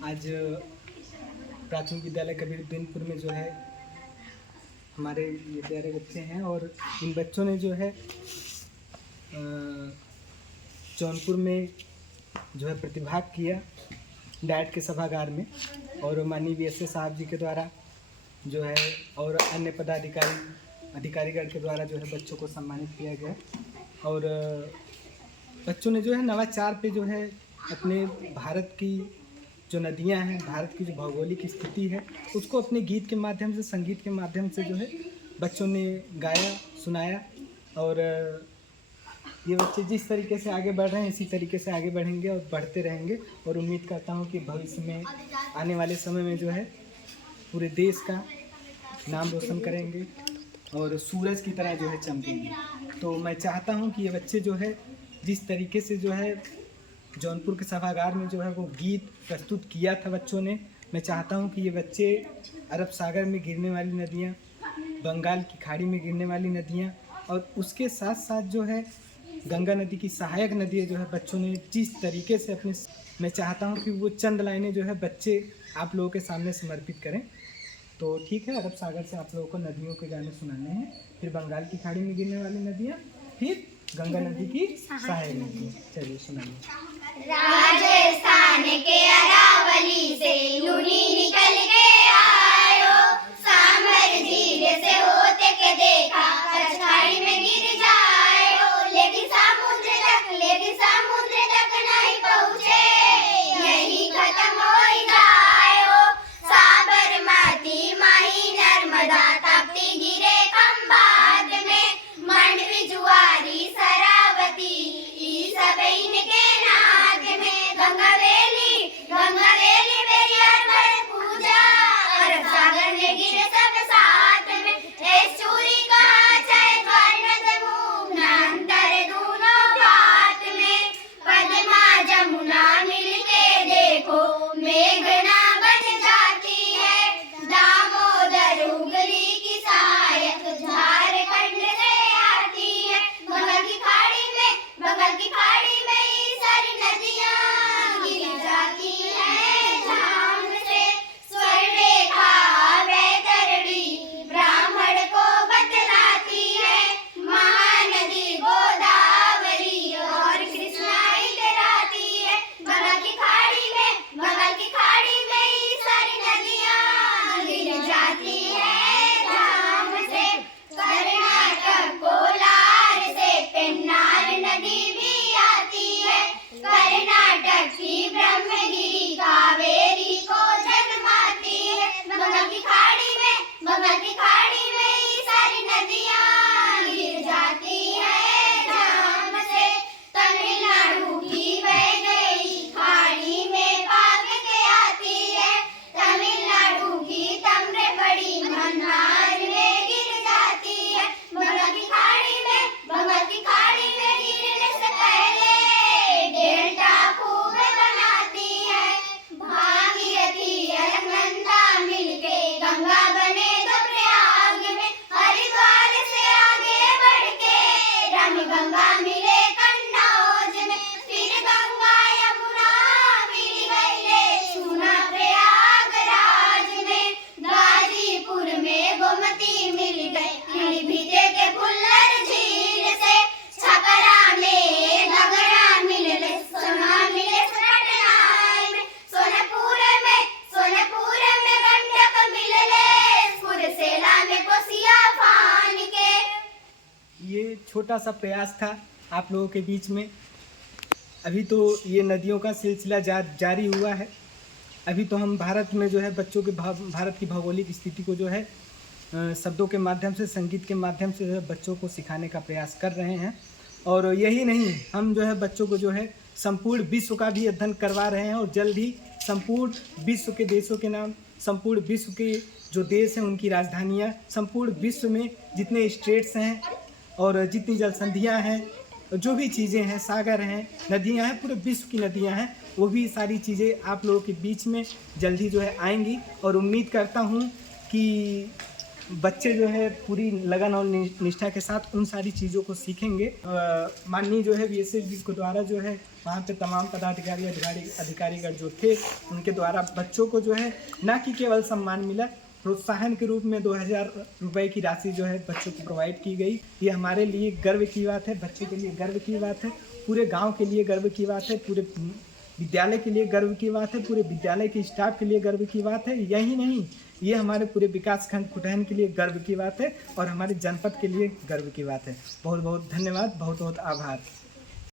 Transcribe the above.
आज प्राथमिक विद्यालय कबीरउद्दीनपुर में जो है हमारे ये प्यारे बच्चे हैं और इन बच्चों ने जो है जौनपुर में जो है प्रतिभाग किया डाइट के सभागार में और माननीय वीएसए साहब जी के द्वारा जो है और अन्य अधिकारीगण के द्वारा जो है बच्चों को सम्मानित किया गया और बच्चों ने जो है नवाचार पे जो है अपने भारत की जो नदियां हैं, भारत की जो भौगोलिक स्थिति है, उसको अपने गीत के माध्यम से, संगीत के माध्यम से जो है बच्चों ने गाया, सुनाया और ये बच्चे जिस तरीके से आगे बढ़ रहे हैं इसी तरीके से आगे बढ़ेंगे और बढ़ते रहेंगे और उम्मीद करता हूँ कि भविष्य में आने वाले समय में जो है पूरे देश का नाम रोशन करेंगे और सूरज की तरह जो है चमकेंगे। तो मैं चाहता हूँ कि ये बच्चे जो है जिस तरीके से जो है जौनपुर के सभागार में जो है वो गीत प्रस्तुत किया था बच्चों ने, मैं चाहता हूँ कि ये बच्चे अरब सागर में गिरने वाली नदियाँ, बंगाल की खाड़ी में गिरने वाली नदियाँ और उसके साथ साथ जो है गंगा नदी की सहायक नदियाँ जो है बच्चों ने जिस तरीके से अपने, मैं चाहता हूँ कि वो चंद लाइनें जो है बच्चे आप लोगों के सामने समर्पित करें। तो ठीक है, अरब सागर से आप लोगों को नदियों के गाने सुनाने हैं, फिर बंगाल की खाड़ी में गिरने वाली नदियाँ, फिर गंगा नदी की सहायक नदियाँ। चलिए सुनाइए। राजस्थान के अरावली से लूनी निकल के आयो, सांभर झील से होते के देखा खाड़ी में गिर जायो, लेकिन समुद्र तक नहीं पहुँचे, यही खत्म हो जायो। साबरमती माही नर्मदा ताप्ती गिरे खंभात में, मंडवी जुआरी शरावती ई सब इनके नाथ में। गंगावेली बेरियार पर पूजा, अरब सागर में गिरे सब साथ में। ऐश्वरी कहाँ चाहे द्वार मुना, अंतर दोनों बात में। पद्मा जमुना मिलके देखो मेघना बन जाती है, दामोदर हुगली की सहायक झारखंड से आती है। बंगाल की खाड़ी में ही सारी नदियाँ गिर जाती है झाम से। स्वर रेखा वैतरणी ब्राह्मण को बतलाती है, महानदी गोदावरी और कृष्णा इतराती है। बंगाल की खाड़ी में ही सारी नदियाँ गिर जाती है झाम से। कर्नाटक कोलार से पेन्नार नदी भी आती है, कर्नाटक की ब्रह्मगिरी कावेरी को जन्माती है। बंगाल की खाड़ी में ही सारी नदियाँ गिर जाती है झाम से। तमिलनाडु की बह गई खाड़ी में पाक के आती है, तमिलनाडु की ताम्रबड़ी मन्नार में गिर जाती है। बंगाल की खाड़ी में गिरने से पहले डेल्टा खूब बनाती है, भागीरथी अलकनंदा मिलके गंगा बने तो प्रयाग में। हरिद्वार से आगे बढ़ के रामगंगा मिले कन्नौज में, फिर गंगा यमुना मिल गई सुना प्रयागराज में। गाजीपुर में गोमती मिल गई पीलीभीत के फुल्लर झील से, छपरा में घगरा मिले सोना मिले सटनाई में। सोनपुर में गंडक मिले कुर्सेला में कोसिया फान के। ये छोटा सा प्रयास था आप लोगों के बीच में। अभी तो ये नदियों का सिलसिला जारी हुआ है। अभी तो हम भारत में जो है बच्चों के भारत की भौगोलिक स्थिति को जो है शब्दों के माध्यम से, संगीत के माध्यम से जो है बच्चों को सिखाने का प्रयास कर रहे हैं। और यही नहीं, हम जो है बच्चों को जो है संपूर्ण विश्व का भी अध्ययन करवा रहे हैं और जल्द ही संपूर्ण विश्व के देशों के नाम, संपूर्ण विश्व के जो देश हैं उनकी राजधानियाँ, संपूर्ण विश्व में जितने स्टेट्स हैं और जितनी जलसंधियाँ हैं, जो भी चीज़ें हैं, सागर हैं, नदियाँ हैं, पूरे विश्व की नदियाँ हैं, वो भी सारी चीज़ें आप लोगों के बीच में जल्दी जो है आएंगी। और उम्मीद करता हूँ कि बच्चे जो है पूरी लगन और निष्ठा के साथ उन सारी चीज़ों को सीखेंगे। माननीय जो है बीएसएफ जी के द्वारा जो है वहाँ पे तमाम पदाधिकारी अधिकारीगण जो थे उनके द्वारा बच्चों को जो है न कि केवल सम्मान मिला, प्रोत्साहन के रूप में 2000 रुपये की राशि जो है बच्चों को प्रोवाइड की गई। ये हमारे लिए गर्व की बात है, बच्चों के लिए गर्व की बात है, पूरे गांव के लिए गर्व की बात है, पूरे विद्यालय के लिए गर्व की बात है, पूरे विद्यालय के स्टाफ के लिए गर्व की बात है। यही नहीं, ये हमारे पूरे विकासखंड कुटहन के लिए गर्व की बात है और हमारे जनपद के लिए गर्व की बात है। बहुत बहुत धन्यवाद, बहुत बहुत आभार।